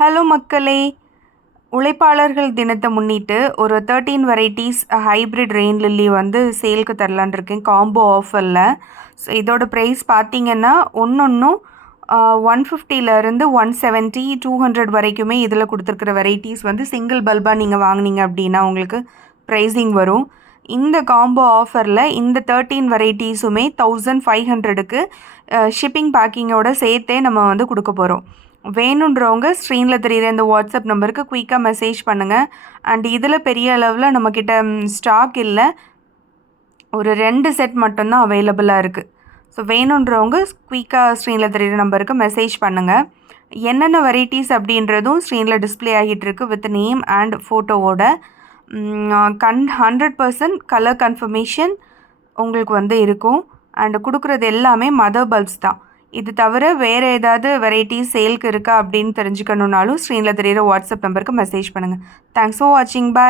Hello மக்களே, உழைப்பாளர்கள் தினத்தை முன்னிட்டு ஒரு 13 வெரைட்டிஸ் ஹைப்ரிட் ரெயின் லில்லி வந்து சேலுக்கு தரலான்னு இருக்கேன் காம்போ ஆஃபரில். ஸோ இதோட ப்ரைஸ் பார்த்தீங்கன்னா ஒன்றொன்றும் 150லேருந்து 170 200 வரைக்குமே இதில் கொடுத்துருக்குற வெரைட்டிஸ் வந்து சிங்கிள் பல்பாக நீங்கள் வாங்கினீங்க அப்படின்னா உங்களுக்கு ப்ரைஸிங் வரும். இந்த காம்போ ஆஃபரில் இந்த 13 வெரைட்டிஸுமே 1500க்கு ஷிப்பிங் பேக்கிங்கோடு சேர்த்தே நம்ம வந்து கொடுக்க போகிறோம். வேணுன்றவங்க ஸ்க்ரீனில் தெரிகிற இந்த வாட்ஸ்அப் நம்பருக்கு குயிக்காக மெசேஜ் பண்ணுங்கள். அண்ட் இதில் பெரிய அளவில் நம்மக்கிட்ட ஸ்டாக் இல்லை, ஒரு 2 செட் மட்டும்தான் அவைலபிளாக இருக்குது. ஸோ வேணுன்றவங்க குயிக்காக ஸ்க்ரீனில் தெரிகிற நம்பருக்கு மெசேஜ் பண்ணுங்கள். என்னென்ன வெரைட்டிஸ் அப்படின்றதும் ஸ்க்ரீனில் டிஸ்பிளே ஆகிட்டுருக்கு வித் நேம் அண்ட் ஃபோட்டோவோட. 100% கலர் கன்ஃபர்மேஷன் உங்களுக்கு வந்து இருக்கும். அண்டு கொடுக்குறது எல்லாமே மதர் பல்ப்ஸ் தான். இது தவிர வேறு ஏதாவது வெரைட்டிஸ் சேலுக்கு இருக்கா அப்படின்னு தெரிஞ்சுக்கணுன்னாலும் ஸ்க்ரீனில் தெரிகிற வாட்ஸ்அப் நம்பருக்கு மெசேஜ் பண்ணுங்கள். தேங்க்ஸ் ஃபார் வாட்சிங். பாய்.